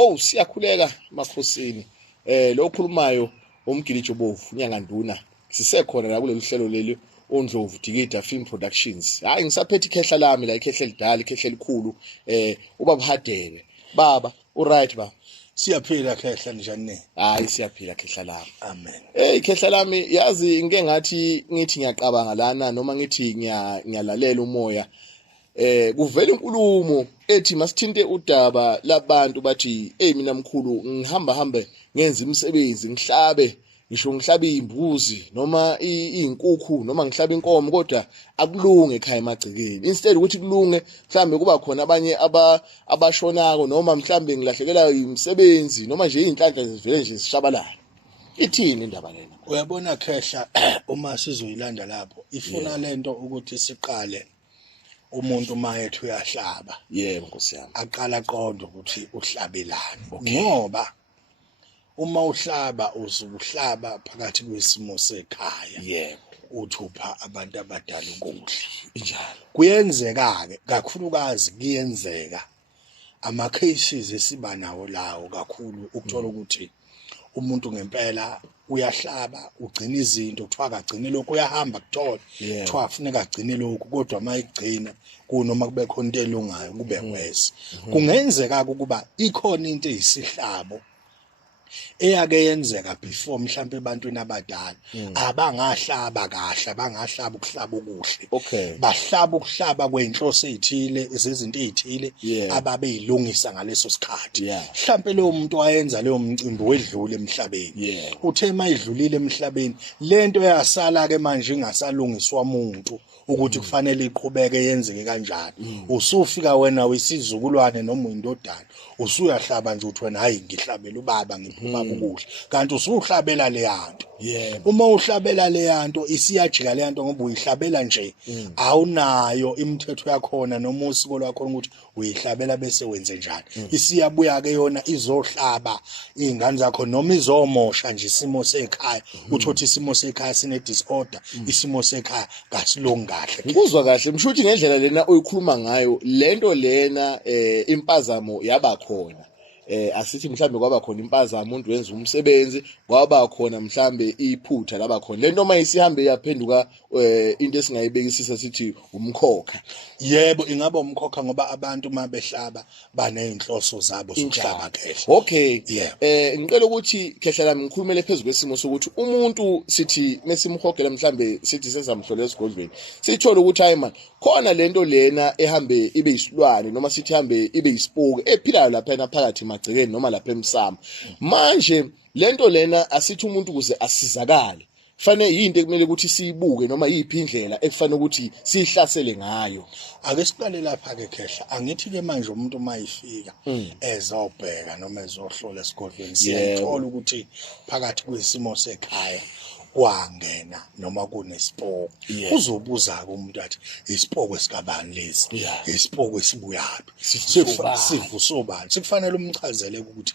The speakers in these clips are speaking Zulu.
Oh siyakhuleka makhosini. Lo okhulumayo umgilijo bovu unyanga nduna. Sisekhona la kuleli hlelo leli Ondlovu Dikida Film Productions. Hayi ngisaphethe ikhehla lami la ikhehla elidala ikhehla elikhulu ubaba Hadebe. Baba uright ba. Siyaphila khehla njani? Hayi siyaphila khehla lami. Amen. Ikhehla lami yazi ngeke ngathi ngithi ngiyaqabanga lana noma ngithi ngiyalalela umoya. Kuvela inkulumo ethi masithinte udaba labantu bathi mina mkhulu ngihamba hambe ngenza imisebenzi ngihlabe ngisho ngihlabe imbuzi noma izinkukhu noma ngihlabe inkomo kodwa akulunge ekhaya emagcekeni instead ukuthi kulunge mhlambe kuba khona abanye abashonako noma mhlambe ngilahlekelwa imisebenzi noma nje izinhlanhla zivele nje zishabalala. Ithini indaba lena? Uyabona khehla uma sizoyilanda lapho ifuna lento ukuthi siqale umuntu mayethu uyahlaba. Yebo Nkosi yami. Aqala aqonde ukuthi uhlabelani. Ngoba uma uhlaba uzuhlaba phakathi kwesimo sekhaya. Yebo. Uthupha abantu abadala ukudla. Injalo. Kuyenzeka ke kakhulukazi kuyenzeka ama cases esiba nawo lawo kakhulu ukuthola ukuthi umuntu ngempela uyahlaba ugcina izinto kuthiwa akagcine lokho uyahamba kuthola kuthiwa afuneka agcine lokho kodwa mayigcina kunoma kube khona into elungayo kube wese. Kungenzeka ukuba ikhona into eyisihlabo eyake yenzeka before mhlambe ebantwini abadala abangahlaba kahle abangahlaba ukuhlaba okuhle bahlaba ukuhlaba kwenhloso ezithile izinto ezithile ababeyilungisa ngaleso sikhathi mhlambe lo muntu ayenza leyo mcimbi wedlule emhlabeni uthe mayidlulile emhlabeni lento yasala ke manje ingasalungiswa umuntu ukuthi kufanele iqhubeke yenzeke kanjani usufika wena wesizukulwane noma indodana usuyahlaba nje uthi wena hayi ngihlabela ubaba ngiphuma ukudla kanti usuhlabela le yanto uma uhlabela le yanto isiyajika le yanto ngoba uyihlabela nje awunayo imithetho yakhona noma usiko lwakho ukuthi uyihlabela bese wenze njani isiyabuya ke yona izohlaba izingane zakho noma izomosha nje isimo sekhaya uthothi isimo sekhaya sine disorder isimo sekhaya kasilunga kahle. Ngikuzwa kahle mshuthi ngendlela lena oyikhuluma ngayo lento lena impazamo yaba khona asithi mhlambe kwaba khona impazamo umuntu wenza umsebenzi kwaba khona mhlambe iphutha laba khona lento mayisihambe yaphenduka into esingayibekisisa sithi umkhokha. Yebo ingaba umkhokha ngoba abantu mabehlaba baneyinhloso zabo zokuhlaba khehla. Okay. Ngicela ukuthi khehla lami ngikhulumele phezulu kwesimo sokuthi umuntu sithi mesimhogela mhlambe sithi sezamhlola esigodlweni sithola ukuthi hayi man khona lento lena ehambe ibe yisilwane noma sithi hambe ibe yisipoki ephilayo lapha phakathi emagcekeni noma lapha emsamo manje lento lena asithi umuntu kuze asizakale fanele yinto ekumele ukuthi siyibuke noma yiphi indlela ekufanele ukuthi sihlasele ngayo. Ake siqale lapha ke khehla angithi ke manje umuntu mayifika ezobheka noma ezohlola esigodlweni siyayithola ukuthi phakathi kwesimo sekhaya kwangena noma kunesipoko uzobuza ke umuntu athi isipoko esikabani lesi isipoko esibuyaphi sivusobani sikufanele umchazele ukuthi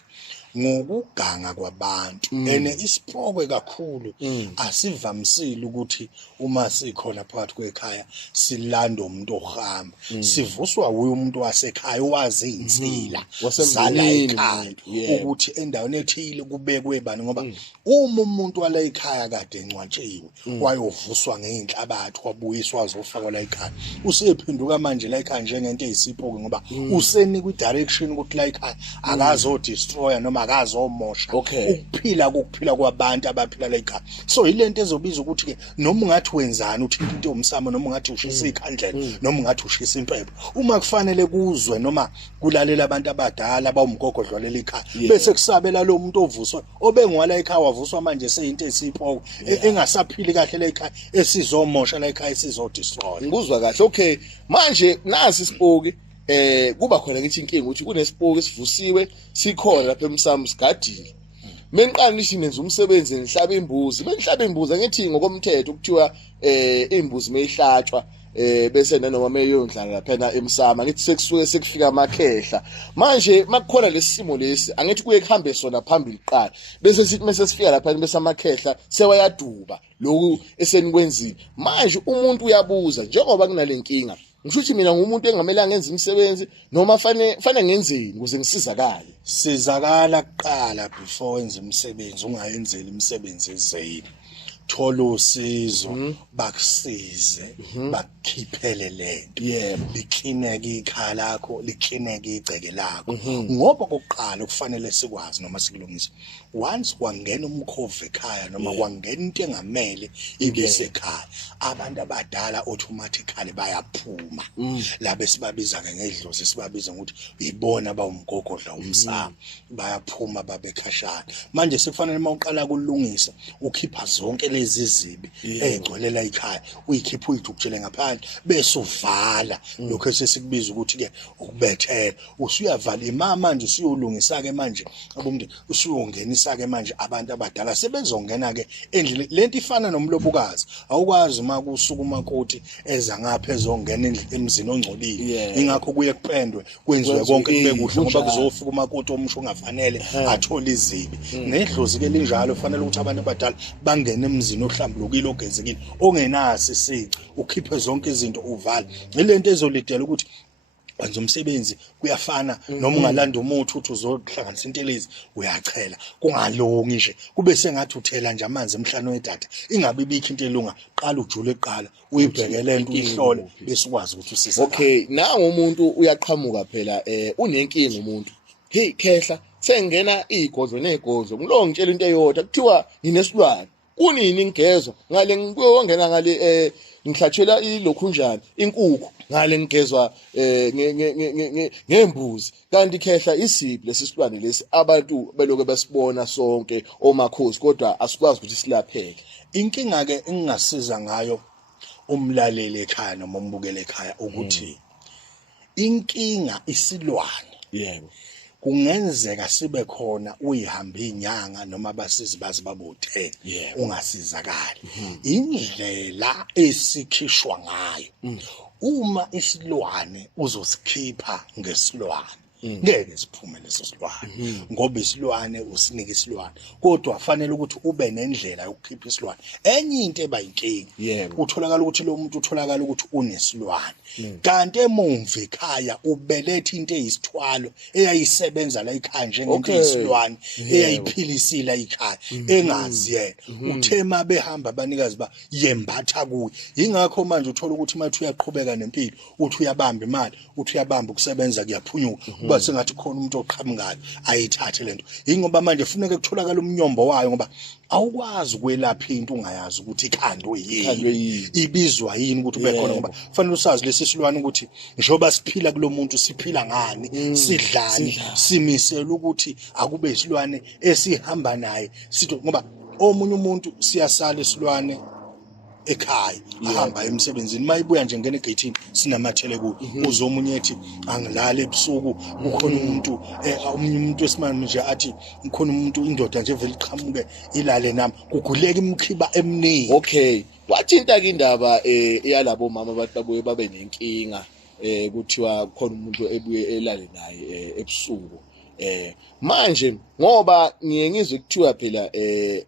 ngokuganga kwabantu ene isipokwe kakhulu asivamisile ukuthi uma sikhona phakathi kwekhaya silanda umuntu ohamba sivuswa umuntu wasekhaya owazi insila zala ekhaya ukuthi endaweni ethile kubekwe bani ngoba uma umuntu wala ekhaya kade encwatshiwe wayovuswa ngeinhlabathi kwabuyiswa azofakwa la ekhaya usephenduka manje la ekhaya njengento eyisipoko ngoba usenika idirection ukuthi la ekhaya akazo destroyer noma akazomosha ukuphila kwabantu abaphila la ekhaya. So ilento ezobiza ukuthi ke noma ungathi wenzani uthi into omsamo noma ungathi ushisa ikhandlela noma ungathi ushisa impepho uma kufanele kuzwe noma kulalela abantu abadala abawumgogodlo lela ekhaya bese kusabela lo muntu ovuswa obengwala ekhaya wavuswa manje seyinto esipoko engasaphili kahle la ekhaya esizomosha la ekhaya esizodestroy. Ngikuzwa kahle. Okay manje nasi isipoki kuba khona ngithi inkinga ukuthi kunesipoko esivusiwe sikhona lapha emsamo sigadile meniqala nithi nenza umsebenzi nihlaba imbuzi benihlaba imbuzi ngithi ngokomthetho ukuthiwa imbuzi meyihlatshwa bese nanoma meyondlala lapha emsamo ngithi sekusuke sekufika amakhehla manje makukhona lesimo lesi angithi kuye kuhambe sona phambili qala bese sithi mase sifika lapha bese amakhehla sewayaduba lokhu esenikwenzile manje umuntu uyabuza njengoba kunalenkinga ngisho ukuthi mina ngumuntu engamelanga ngenze imisebenzi noma fanele ngenzeni ukuze ngisizakale. Sizakala kuqala before wenza umsebenzi, ungayenzeli imisebenzi ezeni. Thola usizo bakusize bakukhiphele lento. Yebo. Liklineke ikhaya lakho, liklineke igceke lakho. Ngoba kokuqala kufanele sikwazi noma sikulungise. Once kwangena umkhove ekhaya noma kwangena into engamele ibe sekhaya, abantu abadala automatically bayaphuma. Labe sibabiza ke ngedlozi, sibabiza ukuthi ibona bawumgogodla umsamo. Bayaphuma babekhashana. Manje sekufanele mawuqala kulungisa ukhipha zonke lezi zibi ezigcolela ekhaya, uyikhipha uyidukutshele ngaphandle bese uvala lokho esesikubiza ukuthi ke ukubethela. Usuyavala imama manje usuyolungisa ke manje abomndeni, usuyongenisa ke manje abantu abadala sebezongena ke endlini. Lento ifana nomlobokazi, awukwazi uma kusuka umakoti eza ngapha ezongena emzini ongcolile, ingakho kuye kupendwe kwenziwe konke kube kuhle ngoba kuzofika umakoti omusho ongafanele athola izibi. Nedlozi ke linjalo fanele ukuthi abantu abadala bangene emzini ohlambulukile ogezekile ongenasi isici, ukhiphe zonke izinto uvale. Ilento ezolidela ukuthi wenza umsebenzi kuyafana noma ungalanda umuthi uthi uzohlanganisa intelezi uyachela, kungalongi nje kube sengathi uthela nje amanzi emhlane wedada, ingabe ibikho into elunga. Qala ujule eqala uyibhekele into uyihlole bese ukwazi ukuthi usise. Okay, nangu umuntu uyaqhamuka phela unenkinga umuntu. Hey khehla, sengena igodlo negodlo. Ngilo ngitshela into eyodwa kuthiwa nginesilwane. Kunini ngigezwa ngale ngiyongena ngale ngihlatshela ilokhunjana inkukhu ngale ngigezwa ngembuzi. Kanti khehla isiphi lesisilwane lesi abantu beloke basibona sonke omakhosi kodwa asikwazi ukuthi silapheke. Inkinga ke engasiza ngayo umlaleli ekhaya noma umbukele ekhaya ukuthi inkinga isilwane. Yebo. Kungenzeka sibe khona uyihambe inyanga noma abasizi bazi babothe ungasizakali. Indlela esikhishwa ngayo uma isilwane uzosikhipha ngesilwane ngeke siphume leso silwane ngoba isilwane usinika isilwane, kodwa kufanele ukuthi ube nendlela yokukhipha isilwane. Enye into ebayinkinga utholakala ukuthi lo muntu utholakala ukuthi unesilwane, kanti emumva ekhaya ubelethe into eyisithwalo eyayisebenza la ekhaya njengento eyisilwane eyayiphilisile ekhaya engazi yena. Uthema behamba abanikazi ba yembatha kuye. Ingakho manje uthola ukuthi mathi uyaqhubeka nempilo uthi uyabamba imali, uthi uyabamba ukusebenza kuyaphunyuka kuba sengathi khona umuntu oqhamukayo ayithathe lento. Ingoba manje kufuneka kutholakala umnyombo wayo ngoba awukwazi ukwelapha into ungayazi ukuthi ikhandwe yini, ibizwa yini ukuthi ube khona ngoba kufanele usazi lesi silwane ukuthi njengoba siphila kulomuntu siphila ngani, sidlani, simisela ukuthi akube isilwane esihamba naye sithi ngoba omunye umuntu siyasala isilwane ekhaya ahamba emsebenzini mayibuya nje ngene egate sinamathele ku uzomunye ethi angilala ebusuku kukhona umuntu omunye umuntu esimanje nje athi kukhona umuntu indoda nje vele iqhamuke ilale nami kuguleka imkhiba eminingi. Okay, wathinta ke indaba yalabo mama babuye babe nenkinga kuthiwa khona umuntu ebuye elale naye ebusuku. Manje ngoba ngiye ngizwe kuthiwa phela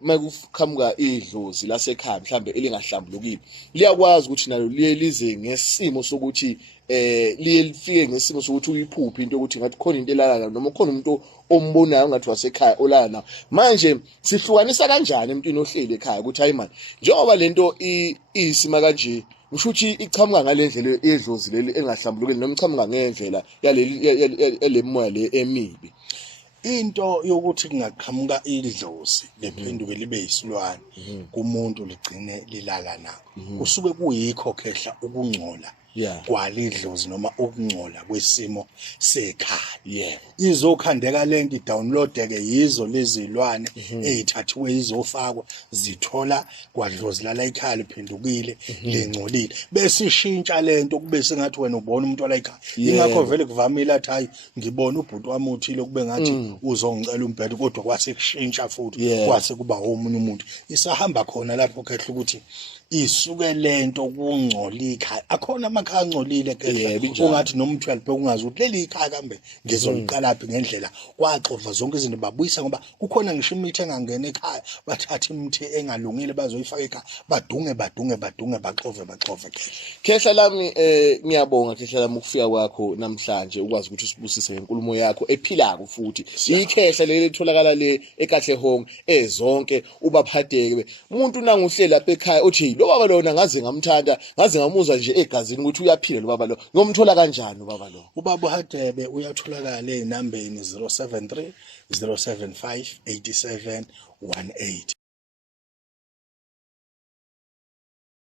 makuqhamuka idlozi lasekhaya mhlambe elingahlambulukile liyakwazi ukuthi nalo liye lize ngesimo sokuthi liye lifike ngesimo sokuthi uyiphuphe into ukuthi ngathi khona into elala noma khona umuntu ombonayo ngathi wasekhaya olala nawo. Manje sihlukanisa kanjani emntwini ohleli ekhaya ukuthi hayi man njengoba lento isima kanje ngisho ukuthi ichamuka ngalendlela edlozi leli engahlambulukile noma ichamuka ngendlela yale moya le emibi. Into yokuthi kungaqhamuka idlozi lephenduke libe yisilwane kumuntu ligcine lilala nawo kusuke kuyikho khehla ukungcola kwalidlozi noma ukungcola kwesimo sekhaya. Izokhandeka lento idownloadeke yizo lezilwane ezithathiwe izofakwa zithola kwadlozi lala ekhaya liphendukile lengcolile bese ishintsha lento kube sengathi wena ubona umuntu wala ekhaya. Ingakho vele kuvamile athi hayi ngibona ubhuti wami uthile kube ngathi uzongicela umbhedo kodwa kwase kushintsha futhi kwase kuba omunye umuntu. Isahamba khona lapho khehla ukuthi isuke lento kungcola ikhaya. Akhona amakhaya angcolile Yebo, kehla injalo. ungathi noma 12 bekungazi ukuthi leli ikhaya kambe ngizoliqalaphi ngendlela kwaxova zonke izinto babuyisa ngoba kukhona ngisho imithi engangena ekhaya bathatha imithi engalungile bazoyifaka ekhaya badunge baxove Khehla lami ngiyabonga khehla lami ukufika kwakho namhlanje ukwazi ukuthi usibusise ngenkulumo yakho ephilako futhi ikhehla leli litholakala le eKatlehong ezonke ubaphatheke umuntu nanguhle lapha ekhaya uthi lo baba lona ngaze ngamthanda ngaze ngamuzwa nje egazini ukuthi uyaphila lo baba lo ngomthola kanjani ubaba lo ubaba uHadebe uyatholakala enambeni 073 075 8718